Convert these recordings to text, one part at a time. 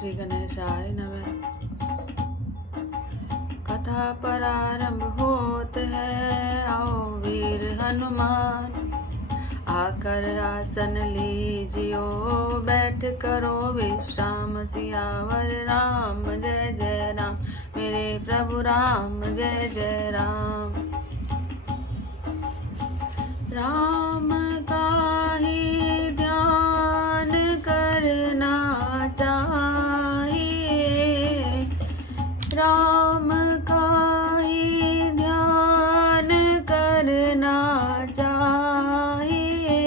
श्री गणेशाय नमः। कथा प्रारंभ होत है, आओ वीर हनुमान, आकर आसन लीजियो, बैठ करो विश्राम। सियावर राम जय जय राम, मेरे प्रभु राम जय जय राम। राम का ही ध्यान करना चाहिए, राम का ही ध्यान करना चाहिए,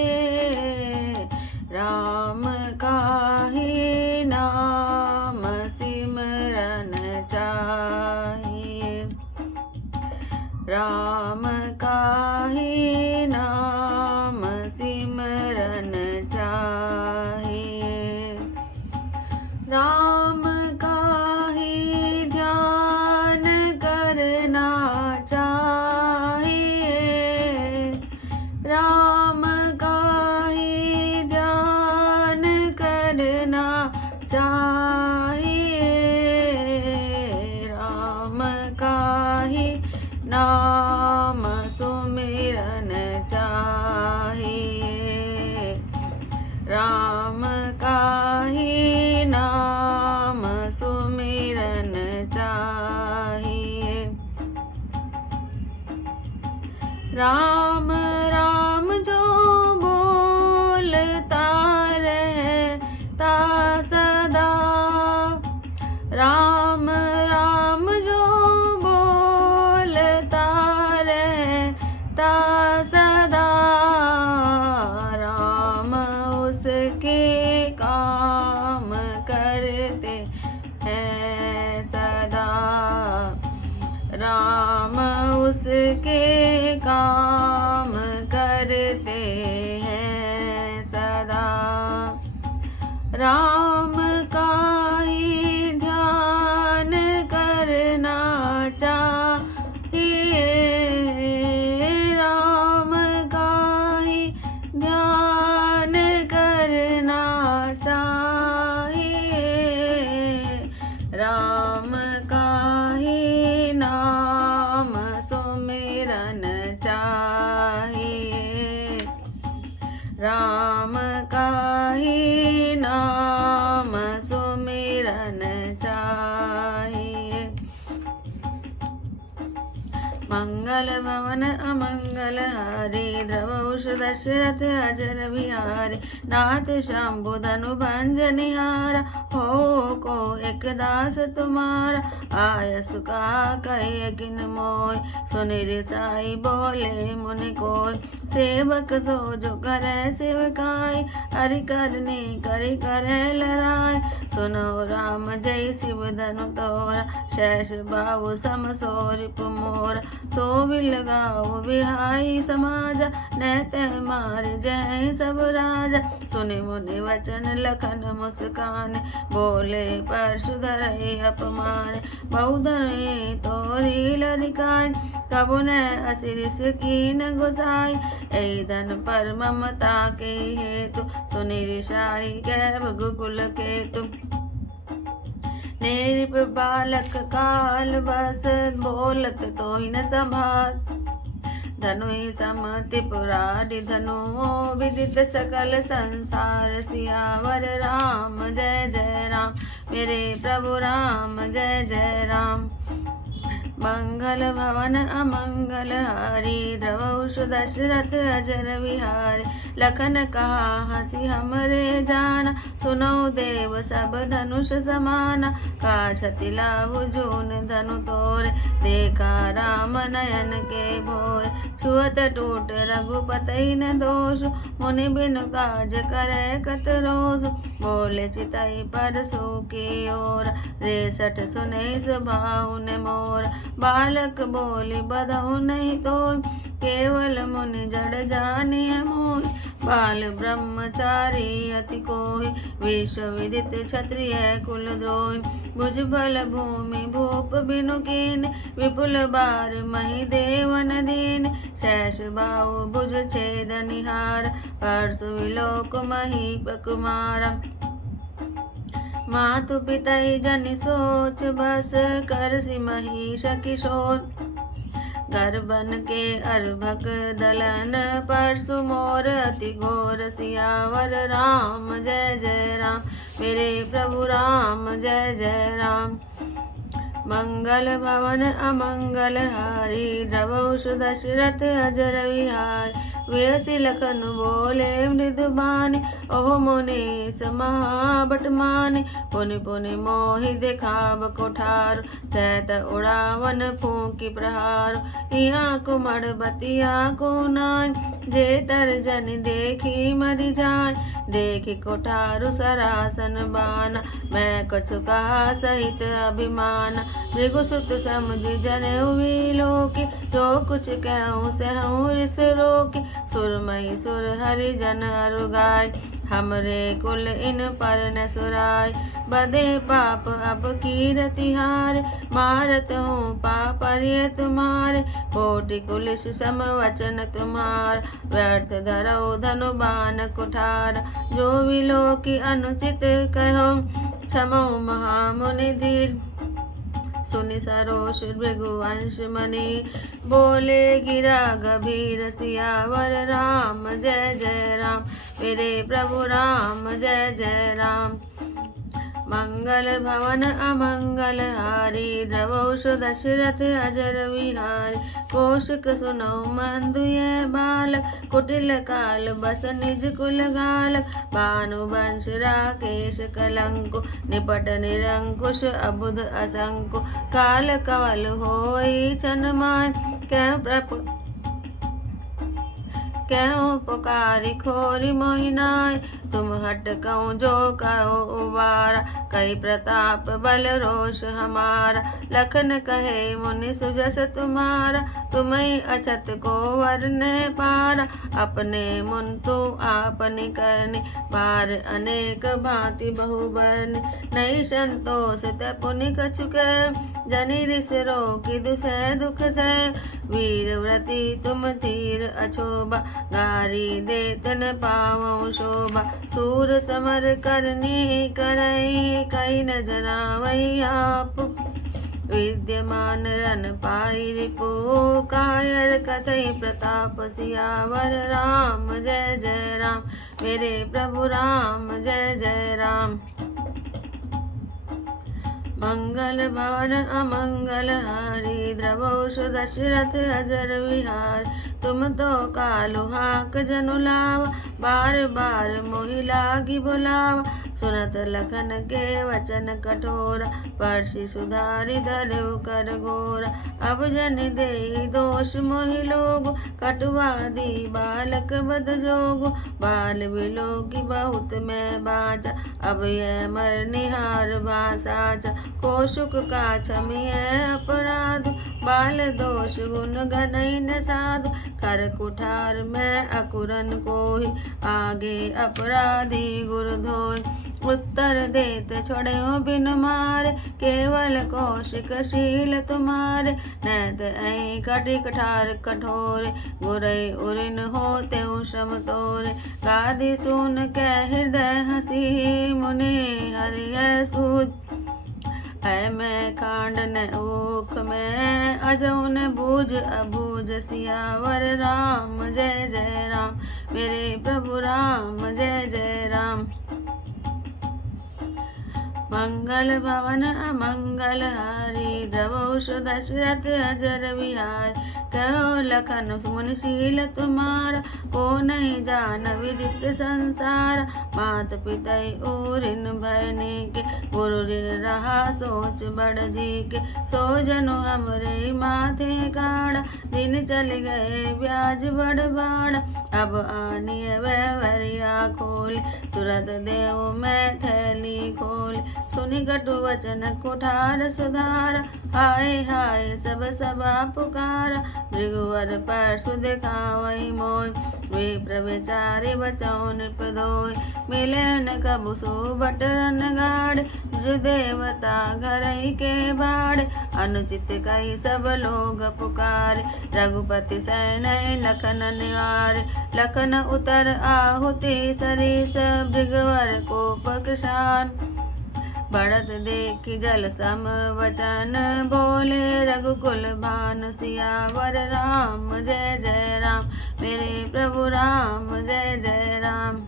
राम का ही नाम सिमरन चाहिए, राम का ही नाम सिमरन चाहिए, राम का ही ध्यान करना चाहिए, राम का ही ध्यान करना चाहिए, राम का ही नाम सुमिरन चाहिए, राम का ही नाम सुमिरन चाहिए। राम राम जो बोलता रहता सदा, राम राम जो बोलता रहता सदा, राम उसके काम करते हैं सदा, राम उसके काम करते हैं सदा, राम का ही ध्यान करना चाहिए, राम का ही ध्यान करना चाहिए, राम का ही नाम सुमिरन चाहिए, राम का ही नाम सुमिरन चाहिए। मंगल भवन अमंगल हारी, द्रवहुष दशरथ अजर बिहारी, नाथ शंभु धनु भंजनिहारा, हो को एक दास तुम्हारा, आय सुका कहे किन मोय, सुनिर साई बोले मुनि कोय, सेवक सो जो करे सेवकाई, हरि करने करि करे लराय, सुनो राम जय शिव धनु तोरा, शेष बाहु सम सोरिप मोरा, सो बिल गाओ बिहाई समाजा, नैत मार जय सब राजा, सुने मुनि वचन लखन मुस्कान, बोले परशुधर अपमान, बहुधन तोरी लरिकाय, कबु न असिरिस कीन गुसाई, ऐ धन पर ममता के हेतु, सुनि रिसाई गैब गुकुल केतु, निरप बालक काल बस, बोलत तो ही न संभाल, धनु ही समति पुरारी धनु, विदित सकल संसार, सियावर राम जय जय राम, मेरे प्रभु राम जय जय राम। मंगल भवन अमंगल हारी, द्रवहुष दशरथ अजर बिहारी, लखन कहा हंसी हमरे जाना, सुनो देव सब धनुष समाना, काछति लाभु जून धनु तोरे, देखा राम नयन के भोय, छुअत टूट रघुपति न दोष, मुनि बिनु काज करे कत रोष, बोले चितई पर सो की ओर, रेसठ सुने सुभाउ ने मोर, बालक बोली बधौ नहीं तो, केवल मुनि जड़ जानिए मोहि, बाल ब्रह्मचारी अति कोहि, विश्व विदित क्षत्रिय कुल द्रोहि, भुजबल भूमि भूप बिनु कीन, विपुल बार मही देवन दीन, शेष बाहु भुज छेद निहार, परसु विलोक महीप कुमार, मातु पितई जनि सोच बस कर सी महिष किशोर। घर बन के अर्भक दलन परसु मोर अति घोर। सियावर राम जय जय राम, मेरे प्रभु राम जय जय राम। मंगल भवन अमंगल हारी, द्रवौ दशरथ अजर विहारी। वियसि लखन बोले मृदु बानी, ओह मुनीस महाबट मानी। पुनि पुनि मोहि देखाव कोठार, सैत उड़ावन फूंकी प्रहार। इहाँ कुमड़ बतिया को नाय, जे तर जन देखी मरि जाय। देखी कोठारु सरासन बाना, मैं कछु कहा सहित अभिमान। भृगुसुत समुझ जनेऊ विलोकी, जो कुछ कहूँ सहूँ रिस रोकी। सुरमई सुर हरिजन अरु गाय, हमरे कुल इन पर न सुराय। बदे पाप अब कीरति हारे, मारत हूँ पापरिय तुम्हारे। कोटि कुलिस सम वचन तुम्हार, व्यर्थ धरौ धनु बान कुठार। जो विलोकी अनुचित कहो, क्षमो महामुनि धीर। सुनि सरोष भृगुवंश मणि, बोले गिरा गभीर। सियावर राम जय जय राम, मेरे प्रभु राम जय जय राम। मंगल भवन अमंगल हारी, द्रवौ दशरथ अजर विहारी। कौशिक सुनौ मंदु ये बालक, कुटिल काल बस निज कुल गालक। भानुवंश राकेश कलंको, निपट निरंकुश अबुध असंको। काल कवल होई छन मान, क्यों पुकारी खोरी मोहिनाय। तुम हट कहूँ जो कहो उबारा, कई प्रताप बल रोष हमारा। लखन कहे मुनि सुजस तुम्हारा, तुम्हें अछत को वरने पारा। अपने मुन तू आपनि करनी, बार अनेक भांति बहुबरनी। नहीं संतोष ते पुनि कछु कह, जनि रिस रोकी दुसह दुख से। वीर व्रति तुम धीर अछोबा, गारी देत न पावौ शोभा। सूर समर करनी करई, कही न जरावई आप। विद्यमान रन पाई रिपु, कायर कथई प्रताप। सियावर राम जय जय राम, मेरे प्रभु राम जय जय राम। मंगल भवन अमंगल हारी, द्रवौ दशरथ अजर विहार। तुम तो कालु हाक जनु लावा, बार बार मोहि लागी बुलावा। सुनत लखन के वचन कठोरा, परसि सुधारि धरऊ कर घोरा। अब जन देहि दोष मोहि लोगु, कटुवादी बालक बद जोगु। बाल बिलोकी बहुत मैं बाचा, अब यह मर निहार बासाचा। कौशुक का क्षमिय अपराध, बाल दोष गुण गनई न साधु। कर कुठार में अकुरन कोहि, आगे अपराधी गुर धोय। उत्तर देत छोड़ो बिन मारे, केवल कौशिक शील तुम्हारे। नैत ऐ कटिक ठार कठोरे, गुरई उरिन होते श्रम तोरे। गादि सुन के हृदय हसी, मुनि हरिय सूझ। है मैं खांड न ऊख में, अजौ न बूझ अबूझ। सियावर राम जय जय राम, मेरे प्रभु राम जय जय राम। मंगल भवन अमंगल हारी, द्रवौ दशरथ अजर विहारी। कहो लखन मुनिशील तुम्हारा, को नहीं जान विदित संसार। मात पितई ऊरिन भयनी के, गुरु ऋण रहा सोच बड़ जी के। सो जनु हमरे माथे काढ़ा, दिन चल गए ब्याज बड़ बाड़ा। अब आनिय वैवरिया खोल, तुरंत देव मैं थैली खोल। सुनि कटु वचन कुठार सुधारा, हाय हाय सब सबा पुकारा। भृगुवर परसु दिखावहि मोय, विप्र विचारे बचौ नृपदोय। मिले न कबु सुबट रन गाड़े, देवता घरई के बाड़े। अनुचित कही सब लोग पुकारे, रघुपति सैनय लखन निवारे। लखन उतर आहुति सरीस, भृगुवर कोप कृशान। बढ़त देखि जल सम वचन बोले, रघुकुल भानु सियावर राम जय जय राम, मेरे प्रभु राम जय जय राम।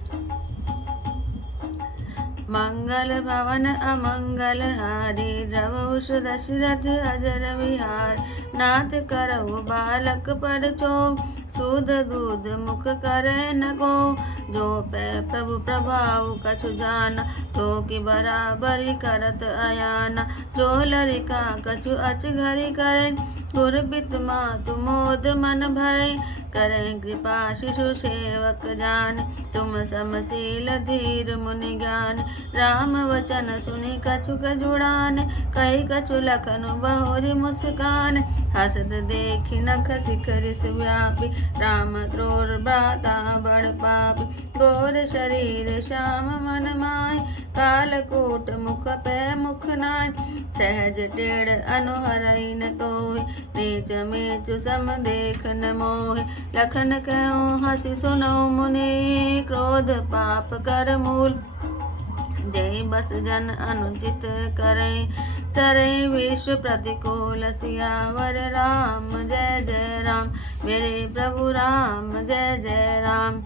मंगल भवन अमंगल हारी, द्रवहुष दशरथ अजर विहार, नाथ करहु बालक पर चोग, सूद दूध मुख करे न को, जो पै प्रभु प्रभाव कछु जाना, तो कि बराबरी करत अयाना, जो लरिका कछु अच घरी करे, गुरबित मातु मोद मन भरे, करें कृपा शिशु सेवक जान, तुम समशील धीर मुनि ज्ञान, राम वचन सुनि कछुक जुड़ान, कही कछु लखनु बहुरी मुस्कान, हसत देखि नख शिखरिस व्यापी, राम क्रोर भ्राता बड़ पापी, घोर शरीर श्याम मन माहि, कालकूट मुख पे मुख नाय, सहज टेढ़ अनुहरई न तोहि, नीच मीचु सम देख न मोहि, लखन कहूँ हसी सुनो मुनि, क्रोध पाप कर मूल, जय बस जन अनुचित करे, चरे विश्व प्रतिकूल, सियावर राम जय जय राम, मेरे प्रभु राम जय जय राम।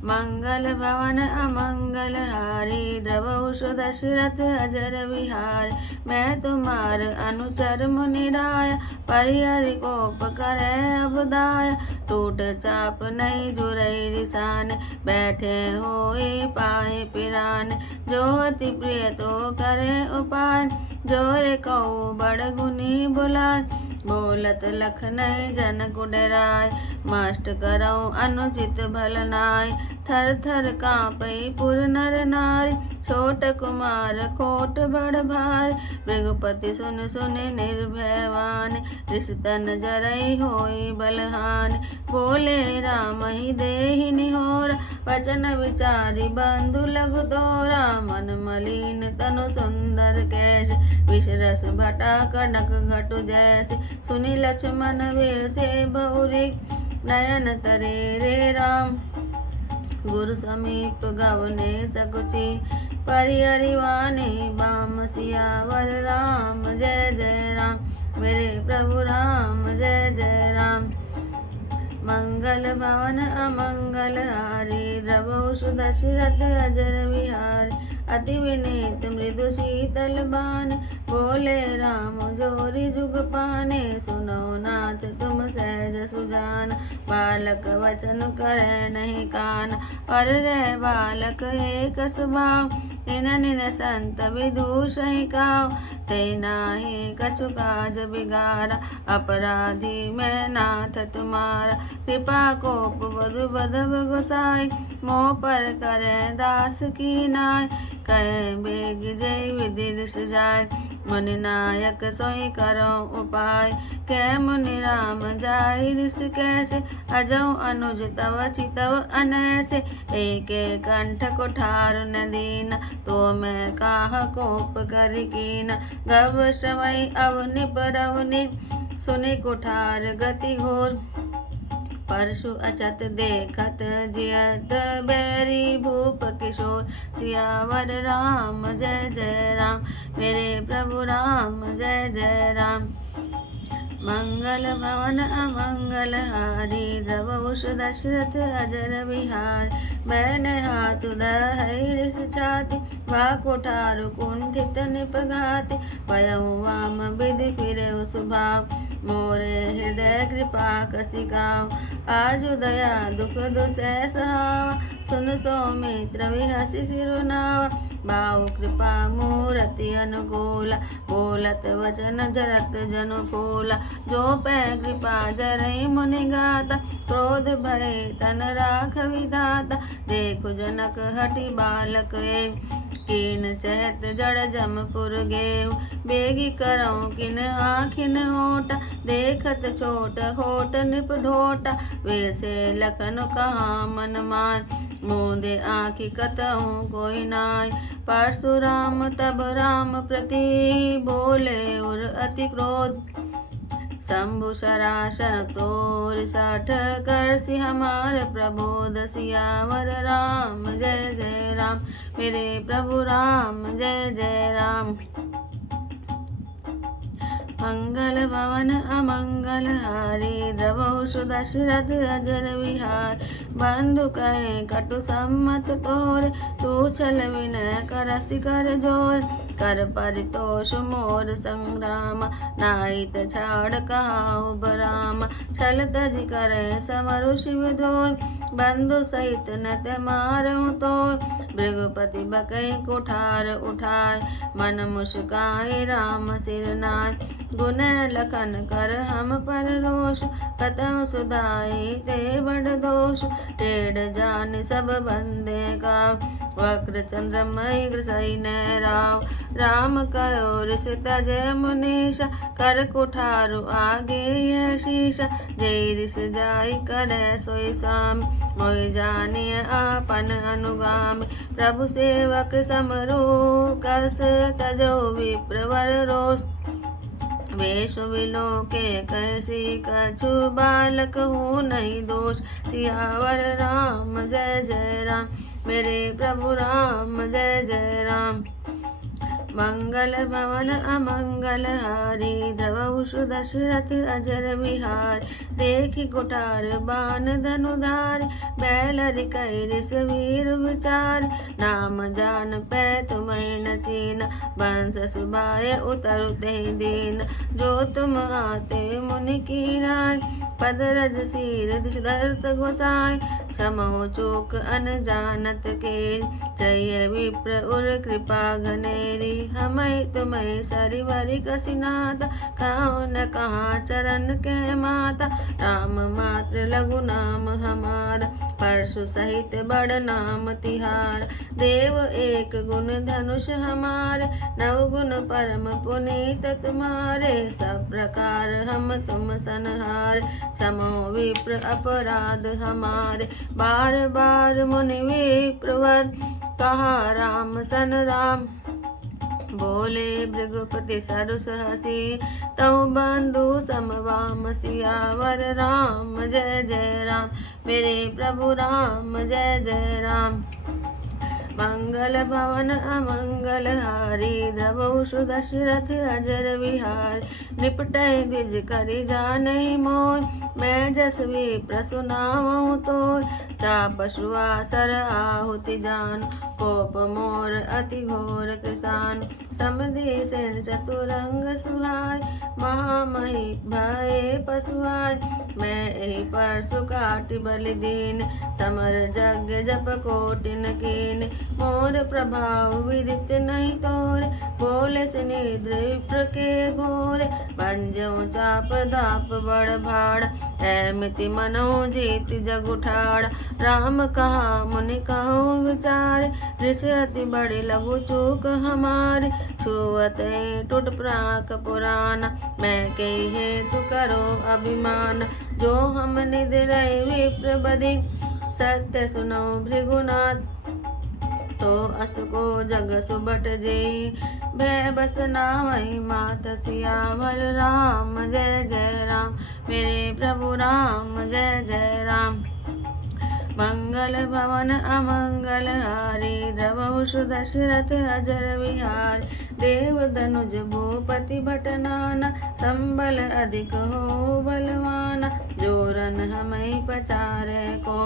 मंगल भवन अमंगल हारी, द्रवहुष दशरथ अजर विहार, मैं तुम्हार अनुचर मुनि राय, परिहरि कोप करे अब दाय, टूट चाप नहीं जुरई रिसान, बैठे होए पाए पिरान, जो अति प्रिय तो करे उपाय, जोरे कऊ बड़ गुनी बुलाय, बोलत लख नहीं जन कुडराय, माष्ट करऊँ अनुचित भल नाय, थर थर कांपई पुर नर नारी, छोट कुमार खोट बड़ भार, भृगुपति सुन सुन निर्भयवान, ऋषतन जरई होई बलहान, बोले राम ही देहि निहोर, वचन विचारी बंधु लघु तोरा, मन मलिन तनु सुंदर कैश, विषरस भटा कनक घटु जैसे, सुनि लक्ष्मण वेसे बहुरी, नयन तरे रे राम, गुरु समीप गवने सकुची, परिहरि वाणी बाम, सियावर राम जय जय राम, मेरे प्रभु राम जय जय राम। मंगल भवन अमंगल हारी, द्रवहुष दशरथ अजर विहार, अति विनीत मृदु शीतल बान, बोले राम जोरी जुग पाने, सुनो नाथ तुम सहज सुजान, बालक वचन करे नहीं कान, और रे बालक एक स्वभाव, इन निन संत विदूषहि काव, ते नाही कछु काज बिगारा, अपराधी मैं नाथ तुम्हारा, कृपा कोप बधु बधब गोसाई, मोह पर करे दास की नाय, कहे बेग जय विधि दिस जाय, मुनि नायक सोई करो उपाय, कै मुनि राम जाहि रिस कैसे, अजऊ अनुज तव चितव अनैसे, एक कंठ कुठार न दीना, तो मैं काह कोप कर कीना, गव श्रवई अवनि परवनि, सुनि कुठार गति घोर, परशु अचत देखत जियत, बैरी भूप किशोर, सियावर राम जय जय राम, मेरे प्रभु राम जय जय राम। मंगल भवन अमंगल हारी, द्रवहुष दशरथ अजर विहार, मैंने हाथ दहई रिस छाति, वा कोठारु कुंठित निपघाति, भयउ वाम विधि फिरेउ सुभाव, मोरे हृदय कृपा कसिकाव, आजु दया दुख दुसह सहावा, सुन सौमित्र विहसि सिरुनावा, भाव कृपा मूरति अनुकूला, बोलत वचन जरत जनु फूला, जो पै कृपा जरई मुनि गाता, क्रोध भय तन राख विधाता, देखु जनक हटि बालक एव, कीन चहत जड़ जमपुर गेव, बेगी करऊँ किन आखिन होटा, देखत छोट होट निप ढोटा, वैसे लखन कहाँ मन मान, मूंदे आँखि कतहूँ कोई नाय, परशुराम तब राम प्रति, बोले उर अति क्रोध, शंभु शरासन तोर 60 करसी हमार प्रबोध सियावर राम जय जय राम मेरे प्रभु राम जय जय राम। मंगल भवन अमंगल हारी द्रवहु दशरथ अजर विहार बंधु कहे कटु सम्मत तोर तू छल विनय करसि कर जोर कर परितोष मोर संग्राम नाहित छाड़ कहाउ बराम छल तज करे समरु शिव द्रोह बंधु सहित नत मारहु तो भृगुपति बकई कुठार उठाय मन मुस्काए राम सिर नाय गुण लखन कर हम पर रोष कतहु सुधाई ते बड़ दोष टेढ़ जान सब बंदे का वक्र चंद्रमय ग्रसई न राव राम कहो ऋष तजय मुनीषा कर कुठारु आगे यह शीशा जय ऋष जाय करे सोई साम मोहि जानिय आपन अनुगामी प्रभु सेवक समरू कस तजो विप्रवर रोष वेश विलोके कैसी कछु बालक हूँ नहीं दोष सियावर राम जय जय राम मेरे प्रभु राम जय जय राम। मंगल भवन अमंगल हारी द्रवहु दशरथ अजर विहार देखि कुठार बान धनुधार बैलरि कई रिस वीर विचार नाम जान पै तुम्हें न चीन बंस सुबाय उतरु ते दीन जो तुम आते मुनि की नाय पद रज सीर दिश धरत गोसाय क्षमो चूक अनजानत के जय विप्र उर कृपा घनेरी हमें तुम्हें सरिवरि कसिनाथ कहो न कहाँ चरण के माता राम मात्र लघु नाम हमारा परशु सहित बड़ नाम तिहार देव एक गुण धनुष हमारे नव गुण परम पुनीत तुम्हारे सब प्रकार हम तुम सनहार क्षमो विप्र अपराध हमारे बार बार मुनि विप्रवर कहा राम सन राम बोले भृगुपति सरस हसी तऊ बंधु समवाम सियावर राम जय जय राम मेरे प्रभु राम जय जय राम। मंगल भवन अमंगल हारी द्रवहु दशरथ अजर विहार निपटय द्विज करि जानहि मोय मैं जस विप्र सुनावहु तोय चाप सर आहुति जान कोप मोर अति घोर कृसान समधि सेन चतुरंग सुहाय महामहि भये पशुहाय मैं एहि परसु काटि बलि दीन समर यज्ञ जप कोटिन कीन मोर प्रभाव विदित नहीं तोरे बोले से निद्र विप्र के घोरे पंजो चाप दाप बड़ भाड़ है मिति मनो जीत जग उठाड़ राम कहा मुनि कहो विचार ऋष अति बड़ी लघु चूक हमारे छुअत टूट प्राक पुराना मैं के हेतु करो अभिमान जो हम निद्र विप्र बदि सत्य सुनो भृगुनाथ तो असको जग सुबट जे भय बस नावई मात सियावर राम जय जय राम मेरे प्रभु राम जय जय राम। मंगल भवन अमंगल हारी द्रवहु दशरथ अजर विहार देव धनुज भूपति भटनाना संबल अधिक हो बलवाना जोरन हमें पचारे को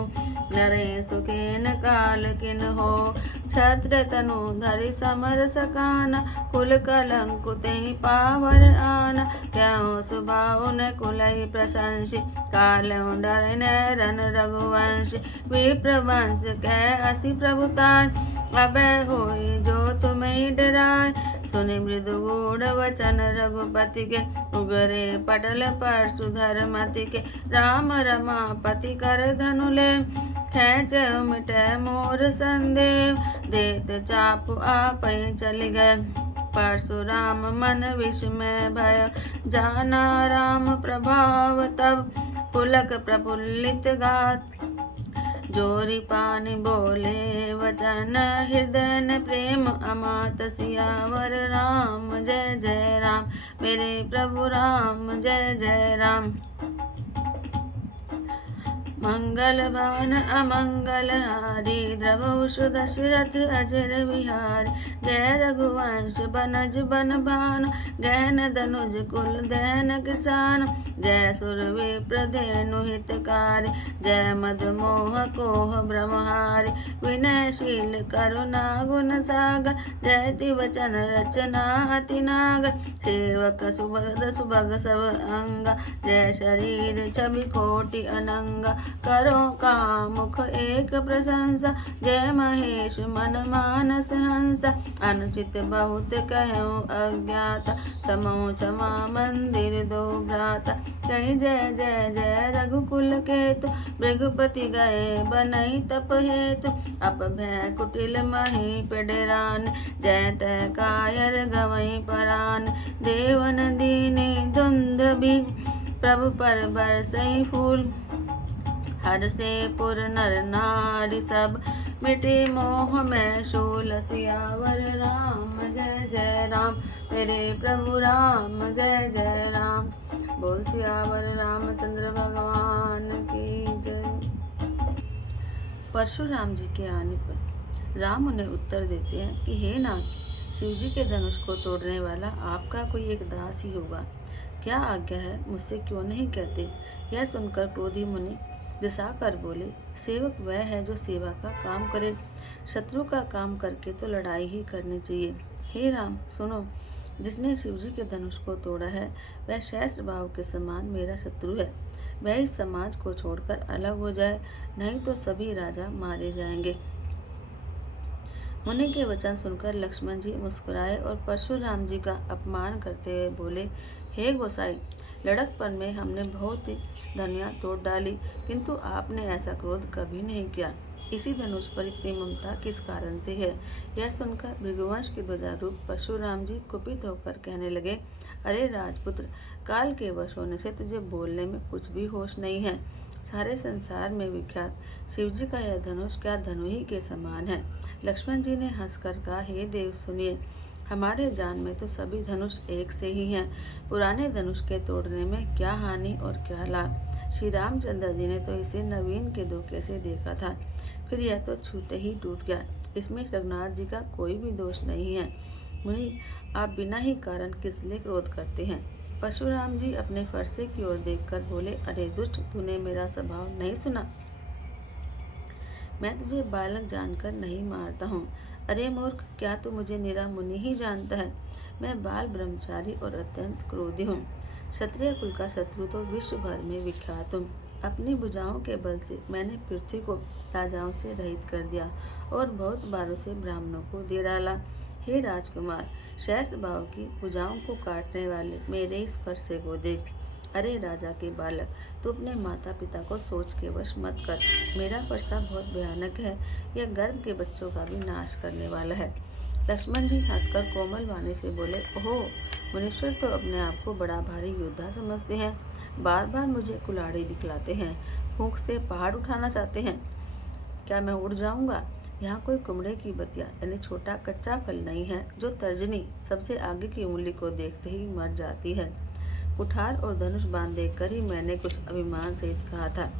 नरे सुखेन काल किन हो छत्र तनु धरि समर सकाना कुल कलंकु तेहि पावर आना त्यों सुभाउ न कुलहि प्रशंसि कालउ डर रन रघुवंश विप्रवंश कह असी प्रभुताय अभय होई जो तुम्हें डराय सुनि मृदु गूढ़ वचन रघुपति के उगरे पटल परशुधर मति के राम रमापति कर धनु ले खेच मिटे मोर संदेव देत चापु आप चल गए परशुराम मन विस्मय भय जाना राम प्रभाव तब पुलक प्रफुल्लित गात जोरी पानी बोले वचन हृदय प्रेम अमात सियावर राम जय जय राम, मेरे प्रभु राम जय जय राम। मंगलवान अमंगल हारी, द्रवहु दशरथ अजर विहारी। जय रघुवंश बनज बन भानु, गहन धनुज कुल दहन किसान। जय सुर विप्र धेनु हितकारी, जय मद मोह कोह ब्रह्महारी। विनयशील करुणा गुण सागर, जयति वचन रचना अति नागर। सेवक सुभग सब अंगा, जय शरीर छवि कोटि अनंगा। करो कहा मुख एक प्रशंसा, जय महेश मन मानस हंसा। अनुचित बहुत कहूँ अज्ञाता, क्षमो क्षमा मंदिर दो भ्राता। कहीं जय जय जय रघुकुल केतु, भृगुपति गए बनई तप हेतु। अप भय कुटिल मही पेडरान, जय तय कायर गवई परान। देवन दीने दुंदुभि, प्रभु पर बरसई फूल। हर से पुर नर नारी सब, मिटे मोह में शूल। सियावर राम जय जय राम, मेरे प्रभु राम जय जय राम। बोल सियावर रामचंद्र भगवान की जय। परशुराम जी के आने पर राम उन्हें उत्तर देते हैं कि हे नाथ, शिव जी के धनुष को तोड़ने वाला आपका कोई एक दास ही होगा। क्या आज्ञा है, मुझसे क्यों नहीं कहते। यह सुनकर क्रोधी मुनि रिसा कर बोले, सेवक वह है जो सेवा का काम करे, शत्रु का काम करके तो लड़ाई ही करनी चाहिए। हे राम सुनो, जिसने शिवजी के धनुष को तोड़ा है वह सहस्त्र भाव के समान मेरा शत्रु है। वह इस समाज को छोड़कर अलग हो जाए, नहीं तो सभी राजा मारे जाएंगे। मुनि के वचन सुनकर लक्ष्मण जी मुस्कुराए और परशुराम जी का अपमान करते हुए बोले, हे गोसाई, लड़कपन में हमने बहुत ही धनिया तोड़ डाली, किंतु आपने ऐसा क्रोध कभी नहीं किया। इसी धनुष पर इतनी ममता किस कारण से है। यह सुनकर भृगुवंश के ध्वजारूप परशुराम जी कुपित होकर कहने लगे, अरे राजपुत्र, काल के वश होने से तुझे बोलने में कुछ भी होश नहीं है। सारे संसार में विख्यात शिवजी का यह धनुष क्या धनु ही के समान है। लक्ष्मण जी ने हंसकर कहा, हे देव सुनिए, हमारे जान में तो सभी धनुष एक से ही हैं। पुराने धनुष के तोड़ने में क्या हानि और क्या लाभ। श्री रामचंद्र जी ने तो इसे नवीन के धोखे से देखा था, फिर यह तो छूते ही टूट गया। इसमें रघुनाथ जी का कोई भी दोष नहीं है। मुनि, आप बिना ही कारण किस लिए क्रोध करते हैं। परशुराम जी अपने फरसे की ओर देखकर बोले, अरे दुष्ट, तूने मेरा स्वभाव नहीं सुना। मैं तुझे बालक जानकर नहीं मारता हूँ। अरे मूर्ख, क्या तू मुझे निरा मुनि ही जानता है। मैं बाल ब्रह्मचारी और अत्यंत क्रोधी हूँ। क्षत्रिय कुल का शत्रु तो विश्व भर में विख्यात हूँ। अपनी भुजाओं के बल से मैंने पृथ्वी को राजाओं से रहित कर दिया और बहुत बारों से ब्राह्मणों को दे डाला। हे राजकुमार, सहस्त्र भाव की भुजाओं को काटने वाले मेरे इस फरसे को देख। अरे राजा के बालक, तू अपने माता पिता को सोच के वश मत कर। मेरा फरसा बहुत भयानक है, यह गर्भ के बच्चों का भी नाश करने वाला है। लक्ष्मण जी हंसकर कोमल वाणी से बोले, ओहो, मुनीश्वर तो अपने आप को बड़ा भारी योद्धा समझते हैं, बार बार मुझे कुल्हाड़ी दिखलाते हैं, फूंक से पहाड़ उठाना चाहते हैं। क्या मैं उड़ जाऊंगा। यहाँ कोई कुमड़े की बतिया यानी छोटा कच्चा फल नहीं है जो तर्जनी सबसे आगे की उंगली को देखते ही मर जाती है। कुठार और धनुष बांध देखकर ही मैंने कुछ अभिमान सहित कहा था।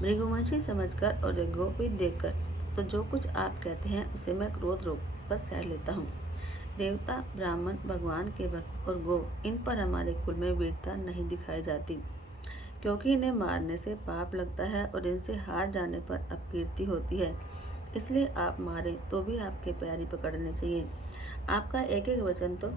भृगुवंशी समझकर और गोपित देखकर तो जो कुछ आप कहते हैं उसे मैं क्रोध रोक कर सह लेता हूँ। देवता, ब्राह्मण, भगवान के भक्त और गो, इन पर हमारे कुल में वीरता नहीं दिखाई जाती, क्योंकि इन्हें मारने से पाप लगता है और इनसे हार जाने पर अपकीर्ति होती है। इसलिए आप मारे तो भी आपके पैर ही पकड़ने चाहिए। आपका एक एक वचन तो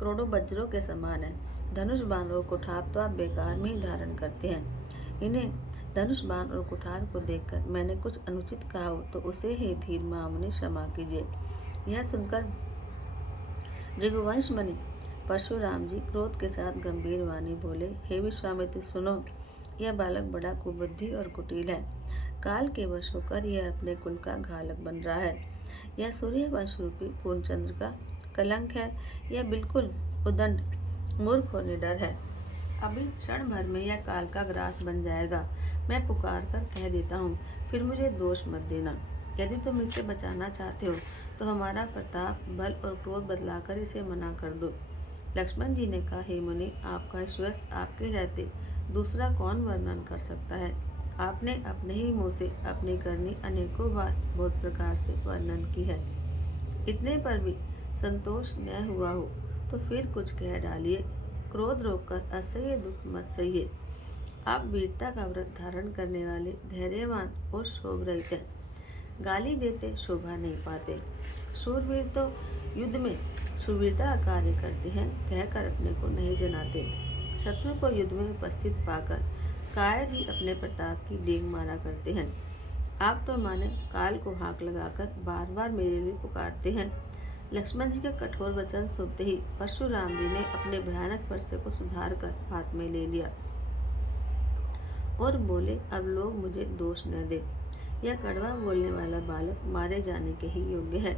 करोड़ों वज्रों के समान है। धनुष बाण और कुठार तो आप बेकार में ही धारण करते हैं। इन्हें धनुष बाण और कुठार को देखकर मैंने कुछ अनुचित कहा हो तो उसे हे धीर महामुनि क्षमा कीजिए। यह सुनकर भृगुवंश मुनि परशुराम जी क्रोध के साथ गंभीर वाणी बोले, हे विश्वामित्र सुनो, यह बालक बड़ा कुबुद्धि और कुटिल है। काल के वश होकर यह अपने कुल का घातक बन रहा है। यह सूर्य वंश रूपी पूर्णचंद्र का कलंक है। यह बिल्कुल उदंड, मूर्ख और निडर है। अभी क्षण भर में यह काल का ग्रास बन जाएगा। मैं पुकार कर कह देता हूँ, फिर मुझे दोष मत देना। यदि तुम इसे बचाना चाहते हो तो हमारा प्रताप, बल और क्रोध बदलाकर इसे मना कर दो। लक्ष्मण जी ने कहा, हे मुनि, आपका यश आपके रहते दूसरा कौन वर्णन कर सकता है। आपने अपने ही मुँह से अपनी करनी अनेकों बार बहुत प्रकार से वर्णन की है। इतने पर भी संतोष न हुआ हो तो फिर कुछ कह डालिए। क्रोध रोककर असह्य दुख मत सहिए। आप वीरता का व्रत धारण करने वाले धैर्यवान और शोभ रहित हैं। गाली देते शोभा नहीं पाते। शूरवीर तो युद्ध में शूरवीरता का कार्य करते हैं, कहकर अपने को नहीं जनाते। शत्रु को युद्ध में उपस्थित पाकर कायर ही अपने प्रताप की डींग मारा करते हैं। आप तो माने काल को हाथ लगाकर बार बार मेरे लिए पुकारते हैं। लक्ष्मण जी का कठोर वचन सुनते ही परशुराम जी ने अपने भयानक परसे को सुधार कर हाथ में ले लिया और बोले, अब लोग मुझे दोष न दे। यह कड़वा बोलने वाला बालक मारे जाने के ही योग्य है।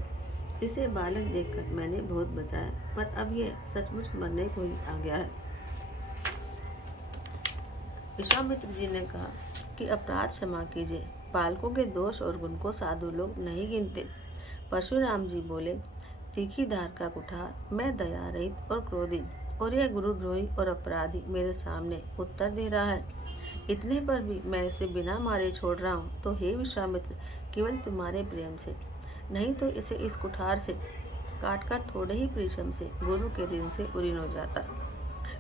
इसे बालक देखकर मैंने बहुत बचाया, पर अब यह सचमुच मरने को ही आ गया है। विश्वामित्र जी ने कहा कि अपराध क्षमा कीजिए। बालकों के दोष और गुण को साधु लोग नहीं गिनते। परशुराम जी बोले, तीखी धार का कुठार, मैं दया रहित और क्रोधी, और यह गुरुद्रोही और अपराधी मेरे सामने उत्तर दे रहा है। इतने पर भी मैं इसे बिना मारे छोड़ रहा हूँ, तो हे विश्वामित्र, केवल तुम्हारे प्रेम से, नहीं तो इसे इस कुठार से काटकर थोड़े ही परिश्रम से गुरु के ऋण से उरीन हो जाता।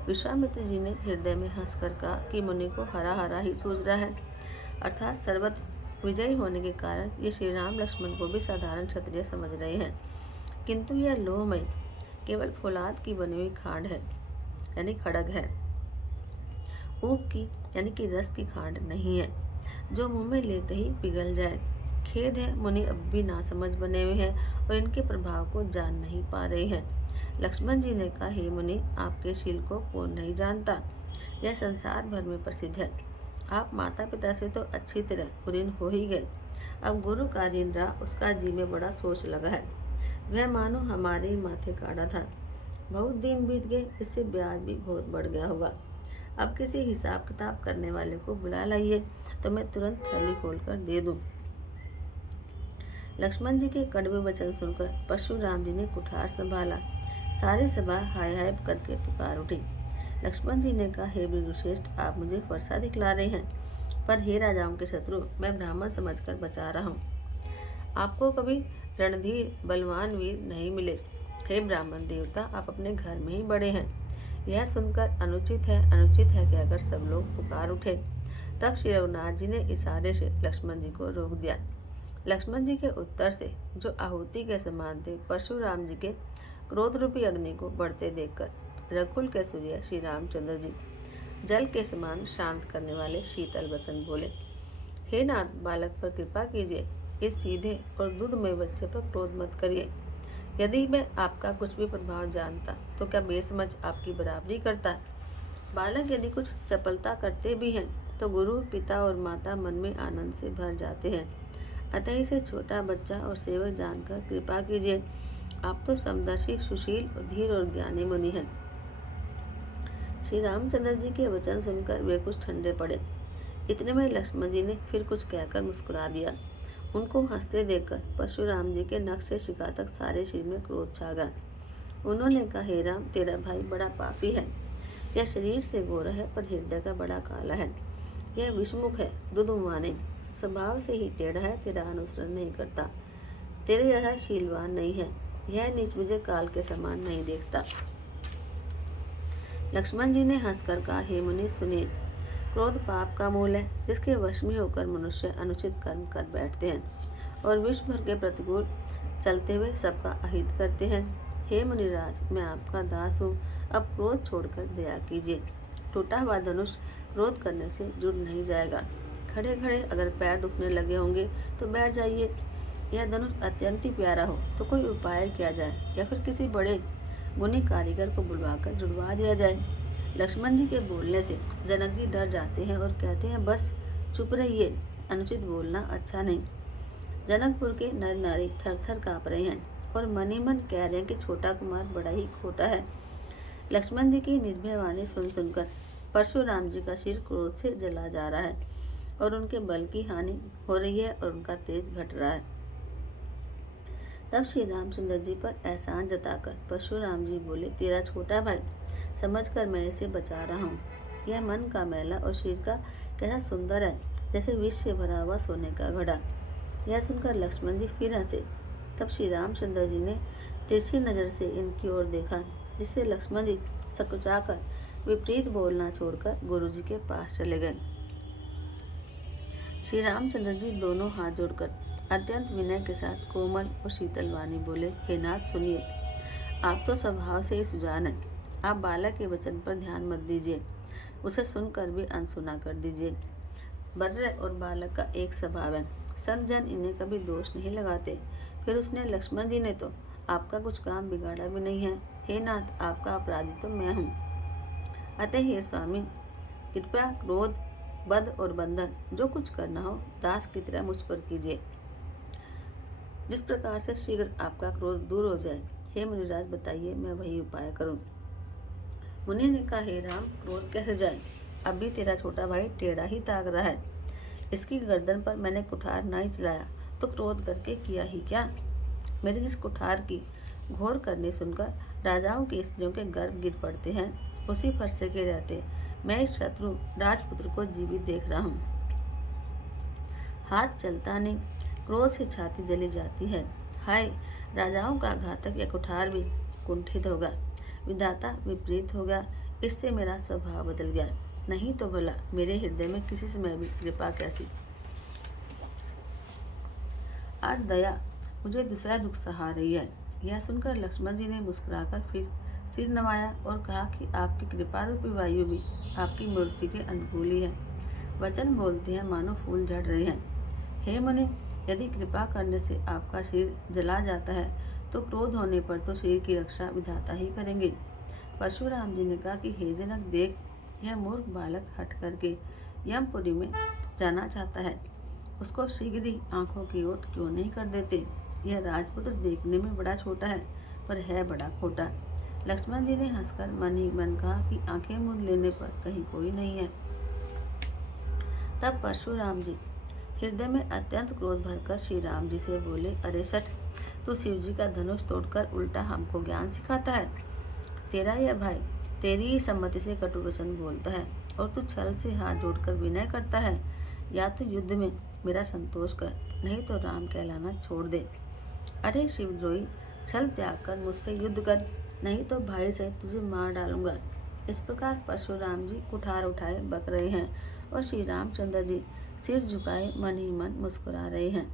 विश्वामित्र जी ने हृदय में हंसकर कहा कि मुनि को हरा हरा ही सूझ रहा है, अर्थात सर्वत्र विजयी होने के कारण ये श्री राम लक्ष्मण को भी साधारण क्षत्रिय समझ रहे हैं, किंतु यह लोहमय केवल फौलाद की बनी हुई खांड है, यानी खड़ग है, ऊख की यानी कि रस की खांड नहीं है, जो मुंह में लेते ही पिघल जाए। खेद है, मुनि अब भी नासमझ बने हुए हैं और इनके प्रभाव को जान नहीं पा रहे हैं। लक्ष्मण जी ने कहा, हे मुनि, आपके शील को कौन नहीं जानता, यह संसार भर में प्रसिद्ध है। आप माता पिता से तो अच्छी तरह उरीन हो ही गए, अब गुरु का ऋण रहा, उसका जी में बड़ा सोच लगा है। वह मानो हमारे ही माथे काढ़ा था। बहुत दिन बीत गए, इससे ब्याज भी बहुत बढ़ गया होगा। अब किसी हिसाब किताब करने वाले को बुला लाइए, तो मैं तुरंत थैली खोलकर दे दूं। लक्ष्मण जी के कड़वे वचन सुनकर परशुराम जी ने कुठार संभाला। सारी सभा हाय हाय करके पुकार उठी। लक्ष्मण जी ने कहा, हे भृगुश्रेष्ठ, आप मुझे फरसा दिखला रहे हैं, पर हे राजाओं के शत्रु, मैं ब्राह्मण समझकर बचा रहा हूँ। आपको कभी रणधीर बलवान वीर नहीं मिले। हे ब्राह्मण देवता, आप अपने घर में ही बड़े हैं। यह सुनकर अनुचित है कहकर सब लोग पुकार उठे। तब श्री रघुनाथ जी ने इशारे से लक्ष्मण जी को रोक दिया। लक्ष्मण जी के उत्तर से, जो आहुति के समान थे, परशुराम जी के क्रोध रूपी अग्नि को बढ़ते देखकर रघुकुल के सूर्य श्री रामचंद्र जी जल के समान शांत करने वाले शीतल वचन बोले, हे नाथ, बालक पर कृपा कीजिए। इस सीधे और दूधमय बच्चे पर क्रोध मत करिए। यदि मैं आपका कुछ भी प्रभाव जानता तो क्या बेसमझ आपकी बराबरी करता। बालक यदि कुछ चपलता करते भी हैं तो गुरु, पिता और माता मन में आनंद से भर जाते हैं। अतः इसे छोटा बच्चा और सेवक जानकर कृपा कीजिए। आप तो समदर्शी, सुशील, धीर और ज्ञानी मुनि हैं। श्री रामचंद्र जी के वचन सुनकर वे कुछ ठंडे पड़े। इतने में लक्ष्मण जी ने फिर कुछ कहकर मुस्कुरा दिया। उनको हंसते देखकर परशुराम जी के नख से शिखा तक सारे शरीर में क्रोध छा गया। उन्होंने कहा, हे राम, तेरा भाई बड़ा पापी है। यह शरीर से गोरा है पर हृदय का बड़ा काला है। यह विषमुख है, दूध माने, स्वभाव से ही टेढ़ा है, तेरा अनुसरण नहीं करता। तेरे यह शीलवान नहीं है। यह नीच मुझे काल के समान नहीं देखता। लक्ष्मण जी ने हंसकर कहा, हे मुनि सुनिए, क्रोध पाप का मूल है, जिसके वश में होकर मनुष्य अनुचित कर्म कर बैठते हैं और विश्व भर के प्रतिकूल चलते हुए सबका अहित करते हैं। हे मुनिराज, मैं आपका दास हूँ, अब क्रोध छोड़कर दया कीजिए। टूटा हुआ धनुष क्रोध करने से जुड़ नहीं जाएगा। खड़े खड़े अगर पैर दुखने लगे होंगे तो बैठ जाइए। यह धनुष अत्यंत ही प्यारा हो तो कोई उपाय किया जाए या फिर किसी बड़े गुणी कारीगर को बुलवाकर जुड़वा दिया जाए। लक्ष्मण जी के बोलने से जनक जी डर जाते हैं और कहते हैं, बस चुप रहिए, अनुचित बोलना अच्छा नहीं। जनकपुर के नर नारी थर थर काँप रहे हैं और मन ही मन कह रहे हैं कि छोटा कुमार बड़ा ही खोटा है। लक्ष्मण जी की निर्भय वाणी सुन सुनकर परशुराम जी का सिर क्रोध से जला जा रहा है और उनके बल की हानि हो रही है और उनका तेज घट रहा है। तब श्री रामचंद्र जी पर एहसान जताकर परशुराम जी बोले, तेरा छोटा भाई समझकर मैं इसे बचा रहा हूँ। यह मन का मैला और शरीर का कैसा सुंदर है, जैसे विष से भरा हुआ सोने का घड़ा। यह सुनकर लक्ष्मण जी फिर हंसे। तब श्री रामचंद्र जी ने तिरछी नजर से इनकी ओर देखा, जिससे लक्ष्मण जी सकुचाकर विपरीत बोलना छोड़कर गुरु जी के पास चले गए। श्री रामचंद्र जी दोनों हाथ जोड़कर अत्यंत विनय के साथ कोमल और शीतल वाणी बोले, हे नाथ सुनिए, आप तो स्वभाव से ही सुजान हैं। आप बालक के वचन पर ध्यान मत दीजिए, उसे सुनकर भी अनसुना कर दीजिए। बर्र और बालक का एक स्वभाव है, संत जन इन्हें कभी दोष नहीं लगाते। फिर उसने लक्ष्मण जी ने तो आपका कुछ काम बिगाड़ा भी नहीं है। हे नाथ, आपका अपराधी तो मैं हूँ। अतः हे स्वामी, कृपया क्रोध, बद और बंधन जो कुछ करना हो दास की तरह मुझ पर कीजिए। जिस प्रकार से शीघ्र आपका क्रोध दूर हो जाए, हे मुनिराज बताइए, मैं वही उपाय करूं। मुनि ने कहा, हे राम, क्रोध कैसे जाए? अभी तेरा छोटा भाई टेढ़ा ही ताक रहा है। इसकी गर्दन पर मैंने कुठार नहीं चलाया तो क्रोध करके किया ही क्या? मेरे जिस कुठार की घोर करने सुनकर राजाओं की स्त्रियों के गर्भ गिर पड़ते हैं, उसी फरसे के रहते मैं इस शत्रु राजपुत्र को जीवित देख रहा हूँ। हाथ चलता नहीं, क्रोध से छाती जली जाती है। हाय, राजाओं का घातक या कुठार भी कुंठित होगा। विधाता विपरीत हो गया, इससे मेरा स्वभाव बदल गया। नहीं तो भला मेरे हृदय में किसी समय भी कृपा कैसी। आज दया मुझे दूसरा दुख सहा रही है। यह सुनकर लक्ष्मण जी ने मुस्कुराकर फिर सिर नवाया और कहा कि आपकी कृपा रूपी वायु भी आपकी मूर्ति के अनुकूल ही है। वचन बोलते हैं मानो फूल झड़ रहे हैं। हे मुनि, यदि कृपा करने से आपका शरीर जला जाता है तो क्रोध होने पर तो शरीर की रक्षा विधाता ही करेंगे। परशुराम जी ने कहा कि हे जनक, देख, यह मूर्ख बालक हट करके यमपुरी में जाना चाहता है। उसको शीघ्र ही आंखों की ओट क्यों नहीं कर देते? यह राजपुत्र देखने में बड़ा छोटा है, पर है बड़ा खोटा। लक्ष्मण जी ने हंसकर मन ही मन कहा कि आंखें मूंद लेने पर कहीं कोई नहीं है। तब परशुराम जी हृदय में अत्यंत क्रोध भरकर श्री राम जी से बोले, अरे सठ, तू शिव जी का धनुष तोड़कर उल्टा हमको ज्ञान सिखाता है। तेरा यह भाई तेरी ही सम्मति से कटु वचन बोलता है और तू छल से हाथ जोड़कर विनय करता है। या तो युद्ध में मेरा संतोष कर, नहीं तो राम कहलाना छोड़ दे। अरे शिवद्रोही, छल त्याग कर मुझसे युद्ध कर, नहीं तो भाई सहित तुझे मार डालूंगा। इस प्रकार परशुराम जी कुठार उठाए बक रहे हैं और श्री रामचंद्र जी सिर झुकाए मन ही मन मुस्कुरा रहे हैं।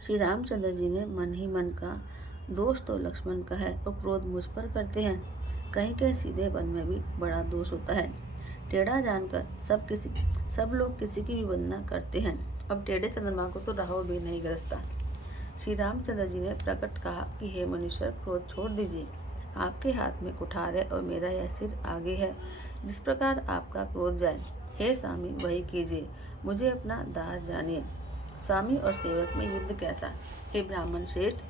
श्री रामचंद्र जी ने मन ही मन कहा, दोष तो लक्ष्मण का है और क्रोध मुझ पर करते हैं। कहीं के सीधे वन में भी बड़ा दोष होता है। टेढ़ा जानकर सब लोग किसी की भी वंदना करते हैं। अब टेढ़े चंद्रमा को तो राहु भी नहीं ग्रसता। श्री रामचंद्र जी ने प्रकट कहा कि हे मनुष्य, क्रोध छोड़ दीजिए। आपके हाथ में कुठार है और मेरा यह सिर आगे है। जिस प्रकार आपका क्रोध जाए, हे स्वामी, वही कीजिए। मुझे अपना दास जानिए। स्वामी और सेवक में युद्ध कैसा? हे ब्राह्मण श्रेष्ठ,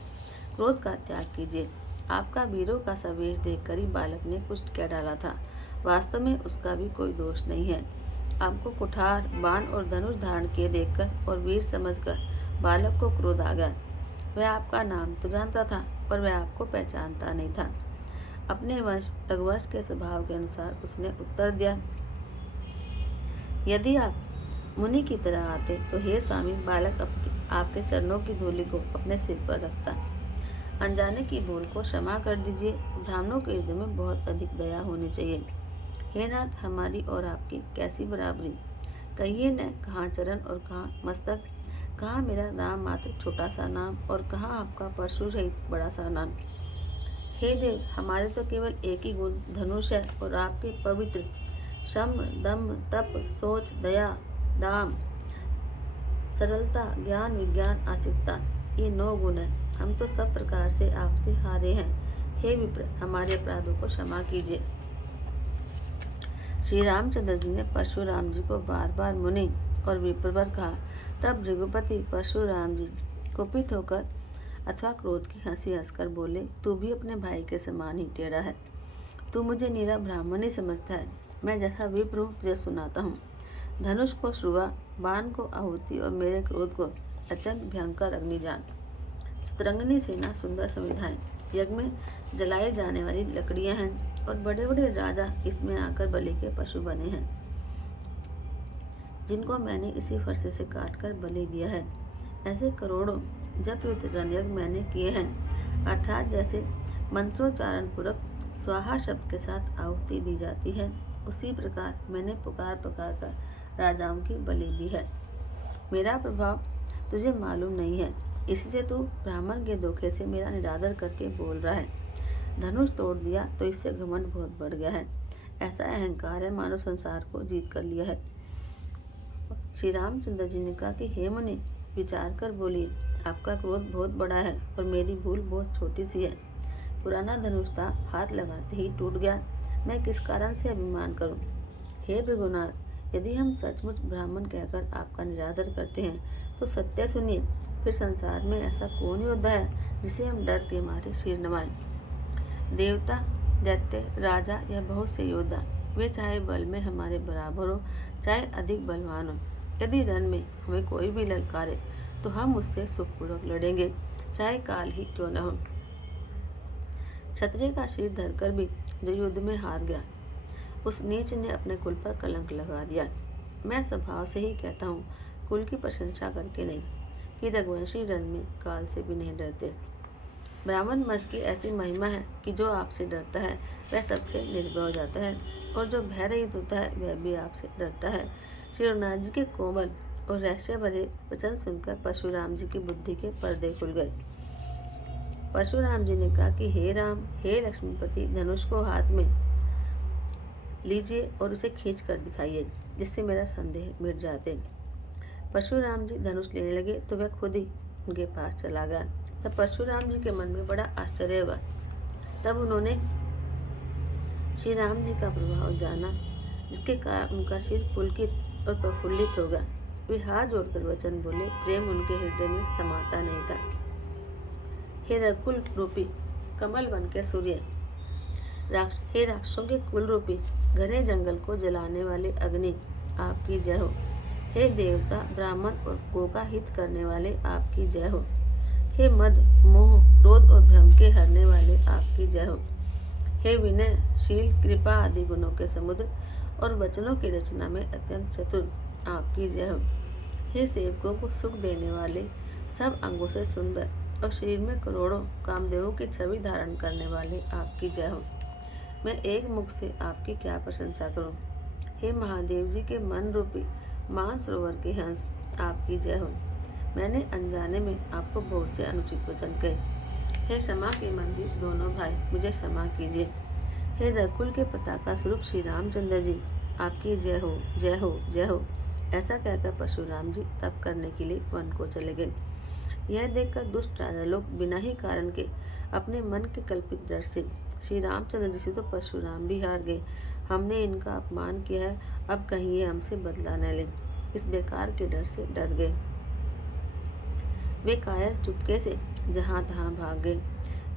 क्रोध का त्याग कीजिए। आपका वीरों का सवेश देखकर ही बालक ने कुछ कह डाला था। वास्तव में उसका भी कोई दोष नहीं है। आपको कुठार, बाण और धनुष धारण किए देखकर और वीर समझकर बालक को क्रोध आ गया। वह आपका नाम तो जानता था, पर वह आपको पहचानता नहीं था। अपने वंश रघुवंश के स्वभाव के अनुसार उसने उत्तर दिया, यदि आप मुनि की तरह आते तो हे स्वामी, बालक आपके चरणों की धूलि को अपने सिर पर रखता। अनजाने की भूल को क्षमा कर दीजिए। ब्राह्मणों के हृदय में बहुत अधिक दया होनी चाहिए। हे नाथ, हमारी और आपकी कैसी बराबरी? कहिए न, कहाँ चरण और कहाँ मस्तक, कहाँ मेरा नाम मात्र छोटा सा नाम और कहाँ आपका परशु सहित बड़ा सा नाम। हे देव, हमारे तो केवल एक ही गुण धनुष है और आपके पवित्र शम, दम, तप, सोच, दया, दाम, सरलता, ज्ञान, विज्ञान, आस्तिकता, ये 9 गुण हैं। हम तो सब प्रकार से आपसे हारे हैं। हे विप्र, हमारे अपराधों को क्षमा कीजिए। श्री रामचंद्र जी ने परशुराम जी को बार बार मुनि और विप्रवर कहा। तब भृगुपति परशुराम जी कुपित होकर अथवा क्रोध की हंसी हंसकर बोले, तू भी अपने भाई के समान ही टेढ़ा है। तू मुझे नीरा ब्राह्मण ही समझता है। मैं जैसा विप्र हूँ तुझे सुनाता हूँ। धनुष को श्रुवा, बाण को आहुति और मेरे क्रोध को अत्यंत भयंकर अग्नि जान। चित्रंगनी सेना, सुंदर संविधाएं, यज्ञ में जलाई जाने वाली लकड़ियां हैं और बड़े बड़े राजा इसमें आकर बलि के पशु बने हैं, जिनको मैंने इसी फरसे से काटकर बलि दिया है। ऐसे करोड़ों जप यज्ञ मैंने किए हैं, अर्थात जैसे मंत्रोच्चारण पूर्वक स्वाहा शब्द के साथ आहुति दी जाती है, उसी प्रकार मैंने पुकार पुकार कर राजाओं की बलि दी है। मेरा प्रभाव तुझे मालूम नहीं है, इससे तू ब्राह्मण के धोखे से मेरा निरादर करके बोल रहा है। धनुष तोड़ दिया तो इससे घमंड बहुत बढ़ गया है। ऐसा अहंकार है मानो संसार को जीत कर लिया है। श्री रामचंद्र जी ने कहा कि हे मुनि, विचार कर बोलिए, आपका क्रोध बहुत बड़ा है और मेरी भूल बहुत छोटी सी है। पुराना धनुष था, हाथ लगाते ही टूट गया, मैं किस कारण से अभिमान करूं? हे भृगुनाथ, यदि हम सचमुच ब्राह्मण कहकर आपका निरादर करते हैं तो सत्य सुनिए, फिर संसार में ऐसा कौन योद्धा है जिसे हम डर के मारे सिर नवाएं? देवता, दैत्य, राजा या बहुत से योद्धा, वे चाहे बल में हमारे बराबर हो, चाहे अधिक बलवान हो, यदि रण में हमें कोई भी ललकारे तो हम उससे सुखपूर्वक लड़ेंगे, चाहे काल ही क्यों न हो। क्षत्रिय का सिर धरकर भी जो युद्ध में हार गया, उस नीच ने अपने कुल पर कलंक लगा दिया। मैं स्वभाव से ही कहता हूँ, कुल की प्रशंसा करके नहीं, कि रघुवंशी रण में काल से भी नहीं डरते। ब्राह्मण वंश की ऐसी महिमा है कि जो आपसे डरता है वह सबसे निर्भय हो जाता है, और जो भय रहित होता है वह भी आपसे डरता है। श्री रघुनाथ जी के कोमल और रहस्य भरे वचन सुनकर परशुराम जी की बुद्धि के पर्दे खुल गए। परशुराम जी ने कहा कि हे राम, हे लक्ष्मीपति, धनुष को हाथ में लीजिए और उसे खींच कर दिखाइए, जिससे मेरा संदेह मिट जाते। परशुराम जी धनुष लेने लगे तो वह खुद ही उनके पास चला गया। तब परशुराम जी के मन में बड़ा आश्चर्य हुआ। तब उन्होंने श्री राम जी का प्रभाव जाना, जिसके कारण उनका सिर पुलकित और प्रफुल्लित हो गया। वे हाथ जोड़कर वचन बोले, प्रेम उनके हृदय में समाता नहीं था। हे रघुकुल रूपी कमल बन के सूर्य, हे राक्षसों के कुल रूपी घने जंगल को जलाने वाले अग्नि, आपकी जय हो। हे देवता, ब्राह्मण और गो का हित करने वाले, आपकी जय हो। हे मद, मोह, क्रोध और भ्रम के हरने वाले, आपकी जय हो। हे विनय, शील, कृपा आदि गुणों के समुद्र और वचनों की रचना में अत्यंत चतुर, आपकी जय हो। हे सेवकों को सुख देने वाले, सब अंगों से सुंदर और शरीर में करोड़ों कामदेवों की छवि धारण करने वाले, आपकी जय हो। मैं एक मुख से आपकी क्या प्रशंसा करूं। हे महादेव जी के मन रूपी मानसरोवर के हंस, आपकी जय हो। मैंने अनजाने में आपको बहुत से अनुचित वचन कहे। हे क्षमा के मंदिर दोनों भाई, मुझे क्षमा कीजिए। हे रघुकुल के पताका स्वरूप श्री रामचंद्र जी, आपकी जय हो, जय हो, जय हो। ऐसा कहकर परशुराम जी तप करने के लिए वन को चले गए। यह देखकर दुष्ट राजा लोग बिना ही कारण के अपने मन के कल्पित डर से श्री रामचंद्र जी से तो परशुराम भी हार गए। हमने इनका अपमान किया है, अब कहीं ये हमसे बदला न ले, इस बेकार के डर से डर गए। वे कायर चुपके से जहां तहां भाग गए।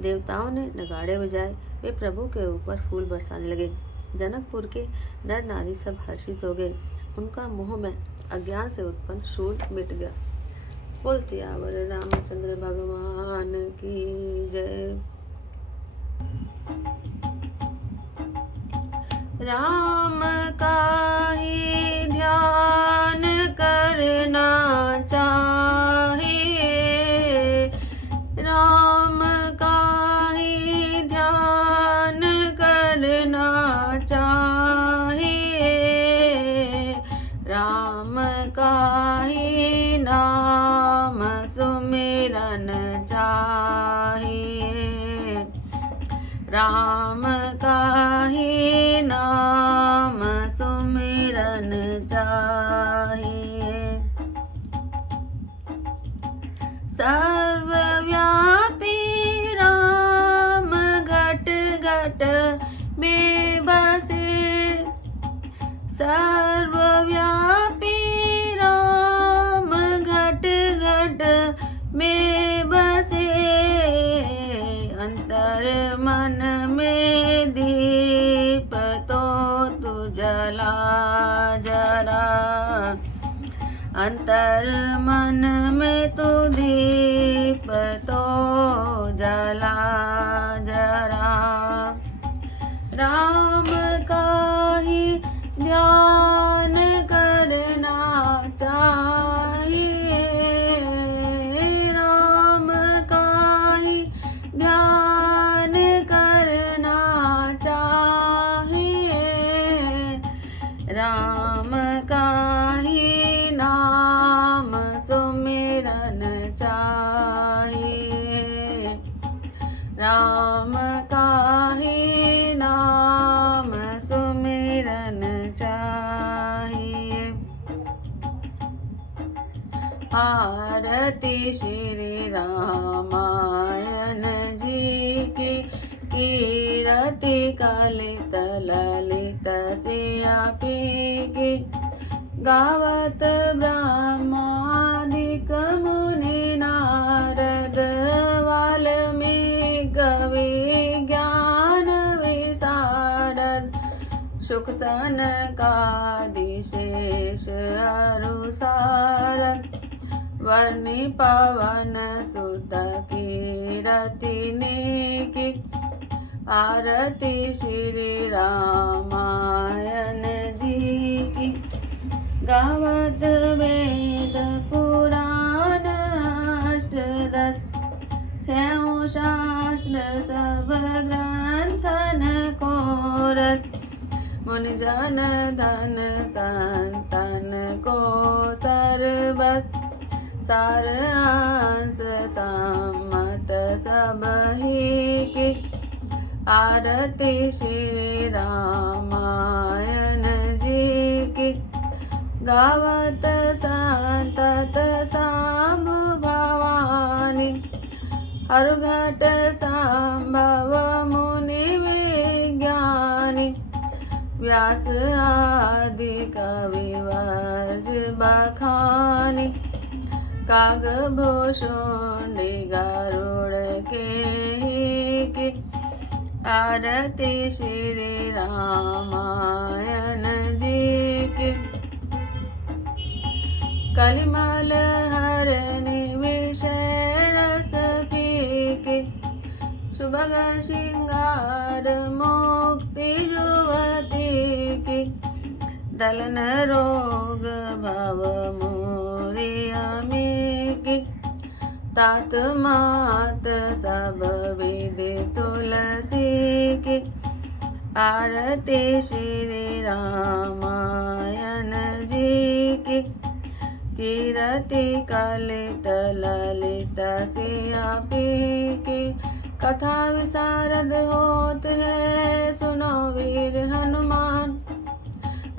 देवताओं ने नगाड़े बजाए, वे प्रभु के ऊपर फूल बरसाने लगे। जनकपुर के नर नारी सब हर्षित हो गए। उनका मोह में अज्ञान से उत्पन्न शूल मिट गया। बोल सियावर रामचंद्र भगवान की जय। राम का ही ध्यान करना चाहिए, राम का ही ध्यान करना चाहिए, राम का ही नाम सुमिरन चाहिए, राम का ही नाम सुमिरन चाहिए। सर्वव्यापी राम घट घट में बसे, सर्वव्यापी राम घट घट में बसे, अंतर मन में दीप तो तू जला जरा, अंतर मन में तू दीप तो जला जरा। राम का ही ध्यान करना चाहिए, राम का ही ध्यान करना चाहिए, राम का ही नाम सुमिरन चाहिए, राम का ही नाम सुमिरन चाहिए। आरती श्री रामायण जी की, कीरति कलित ललित सियापी की, गावत ब्रह्मादिक मुनि नारद वाल्मीकि विज्ञान विशारद, शुक सनकादि शेष अरु सारद, वर्णि पवन सुत कीरति की, आरती श्री रामायण जी की, गावत वेद पुराण अष्टदश, छहों शास्त्र सब ग्रंथन को रस, मुनि जन धन संतन को सर्वस, सार अंश सम्मत सब ही की, आरती श्री रामायण जी की, गावत संतत सांभु भवानी, हरघट संभव मुनि विज्ञानी, व्यास आदि कविवर्ज बखानी, कागभूषुंडी गरुड़ के ही की, आरती श्री रामायण जी की, कलिमल हरनि विषय रस पीके, सुभग श्रृंगार मुक्ति युवती की, दलन रोग भव मोरी अमी की, तात मात सब विधि तुलसी की, आरती श्री रामायण जी की, कीरति कलित ललित सियापी की, कथा विशारद होत है सुनो वीर हनुमान,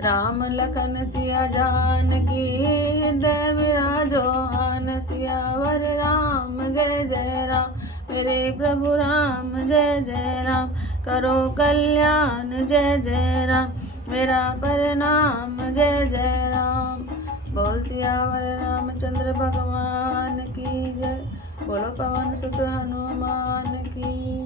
राम लखन सिया जानकी हृदय विराजो आन, सियावर राम जय जय राम, मेरे प्रभु राम जय जय राम, करो कल्याण जय जय राम, मेरा प्रणाम जय जय राम। बोल सियावर रामचंद्र भगवान की जय, बोलो पवन सुत हनुमान की।